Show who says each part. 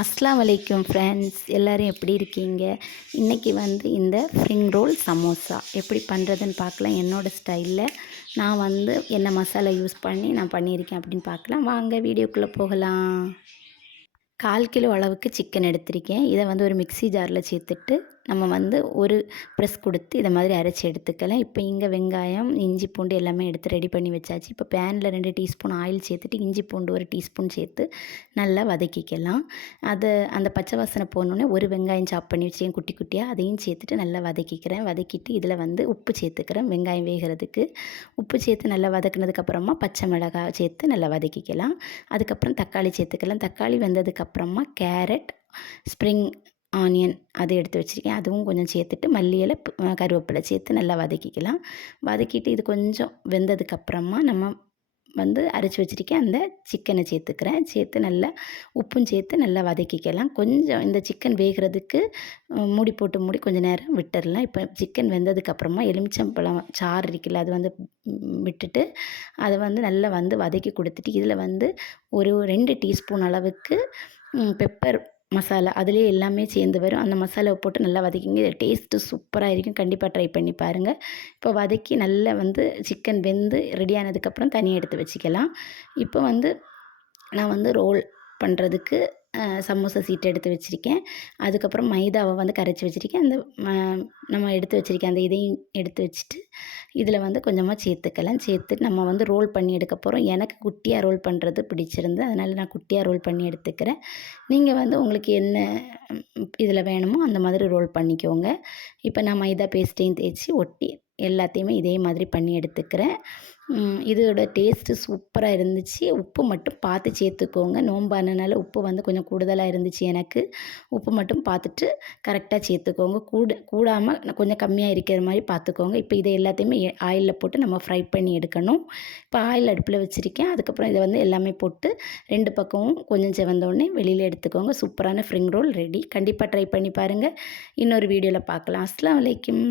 Speaker 1: அஸ்லாம் வலைக்கும் ஃப்ரெண்ட்ஸ் எல்லோரும் எப்படி இருக்கீங்க? இன்றைக்கி வந்து இந்த ஸ்ப்ரிங் ரோல் சமோசா எப்படி பண்ணுறதுன்னு பார்க்கலாம். என்னோடய ஸ்டைலில் நான் வந்து என்ன மசாலா யூஸ் பண்ணி நான் பண்ணியிருக்கேன் அப்படின்னு பார்க்கலாம். வாங்க வீடியோக்குள்ளே போகலாம். கால் கிலோ அளவுக்கு சிக்கன் எடுத்திருக்கேன். இதை வந்து ஒரு மிக்ஸி ஜாரில் சேர்த்துட்டு நம்ம வந்து ஒரு ப்ரெஸ் கொடுத்து இதை மாதிரி அரைச்சி எடுத்துக்கலாம். இப்போ இங்கே வெங்காயம் இஞ்சி பூண்டு எல்லாமே எடுத்து ரெடி பண்ணி வச்சாச்சு. இப்போ பேனில் ரெண்டு டீஸ்பூன் ஆயில் சேர்த்துட்டு இஞ்சி பூண்டு ஒரு டீஸ்பூன் சேர்த்து நல்லா வதக்கிக்கலாம். அதை அந்த பச்சை வாசனை போனோடனே ஒரு வெங்காயம் சாப் பண்ணி வச்சேன் குட்டி குட்டியாக அதையும் சேர்த்துட்டு நல்லா வதக்கிக்கிறேன். வதக்கிட்டு இதில் வந்து உப்பு சேர்த்துக்கிறேன் வெங்காயம் வேகிறதுக்கு. உப்பு சேர்த்து நல்லா வதக்குனதுக்கப்புறமா பச்சை மிளகாய் சேர்த்து நல்லா வதக்கிக்கலாம். அதுக்கப்புறம் தக்காளி சேர்த்துக்கலாம். தக்காளி வெந்ததுக்கப்புறமா கேரட் ஸ்ப்ரிங் ஆனியன் அதை எடுத்து வச்சுருக்கேன். அதுவும் கொஞ்சம் சேர்த்துட்டு மல்லி இலை கருவேப்பிலை சேர்த்து நல்லா வதக்கிக்கலாம். வதக்கிட்டு இது கொஞ்சம் வெந்ததுக்கப்புறமா நம்ம வந்து அரைச்சி வச்சுருக்கேன். அந்த சிக்கனை சேர்த்துக்கிறேன். சேர்த்து நல்லா உப்பும் சேர்த்து நல்லா வதக்கிக்கலாம். கொஞ்சம் இந்த சிக்கன் வேகிறதுக்கு மூடி போட்டு மூடி கொஞ்சம் நேரம் விட்டுடலாம் இப்போ சிக்கன் வெந்ததுக்கப்புறமா எலுமிச்சம்பழம் சாறு இருக்குல்ல அது வந்து விட்டுட்டு அதை வந்து நல்லா வந்து வதக்கி கொடுத்துட்டு இதில் வந்து ஒரு ரெண்டு டீஸ்பூன் அளவுக்கு பெப்பர் மசாலா அதுலேயே எல்லாமே சேர்ந்து வரும். அந்த மசாலாவை போட்டு நல்லா வதக்கிங்க. டேஸ்ட்டு சூப்பராக இருக்கும். கண்டிப்பாக ட்ரை பண்ணி பாருங்கள் இப்போ வதக்கி நல்லா வந்து சிக்கன் வெந்து ரெடி ஆனதுக்கப்புறம் தனியாக எடுத்து வச்சுக்கலாம். இப்போ வந்து நான் வந்து ரோல் பண்ணுறதுக்கு சமோசா சீட்டு எடுத்து வச்சுருக்கேன். அதுக்கப்புறம் மைதாவை வந்து கரைச்சி வச்சுருக்கேன். அந்த நம்ம எடுத்து வச்சுருக்கேன் அந்த இதையும் எடுத்து வச்சுட்டு இதில் வந்து கொஞ்சமாக சேர்த்துக்கலாம். சேர்த்து நம்ம வந்து ரோல் பண்ணி எடுக்க போகிறோம் எனக்கு குட்டியாக ரோல் பண்ணுறது பிடிச்சிருந்து அதனால் நான் குட்டியாக ரோல் பண்ணி எடுத்துக்கிறேன். நீங்கள் வந்து உங்களுக்கு என்ன இதில் வேணுமோ அந்த மாதிரி ரோல் பண்ணிக்கோங்க. இப்போ நான் மைதா பேஸ்ட்டையும் தேய்ச்சி ஒட்டி எல்லாத்தையுமே இதே மாதிரி பண்ணி எடுத்துக்கிறேன். இதோட டேஸ்ட்டு சூப்பராக இருந்துச்சு. உப்பு மட்டும் பார்த்து சேர்த்துக்கோங்க. நோம்பானனால உப்பு வந்து கொஞ்சம் கூடுதலாக இருந்துச்சு எனக்கு. உப்பு மட்டும் பார்த்துட்டு கரெக்டாக சேர்த்துக்கோங்க. கூட கூடாமல் கொஞ்சம் கம்மியாக இருக்கிற மாதிரி பார்த்துக்கோங்க. இப்போ இதை எல்லாத்தையுமே ஆயிலில் போட்டு நம்ம ஃப்ரை பண்ணி எடுக்கணும். இப்போ ஆயில் அடுப்பில் வச்சுருக்கேன். அதுக்கப்புறம் இதை வந்து எல்லாமே போட்டு ரெண்டு பக்கமும் கொஞ்சம் செவந்தோடனே வெளியில் எடுத்துக்கோங்க. சூப்பரான ஃப்ரிங் ரோல் ரெடி கண்டிப்பாக ட்ரை பண்ணி பாருங்கள் இன்னொரு வீடியோவில் பார்க்கலாம். அஸ்லாம் வலைக்கும்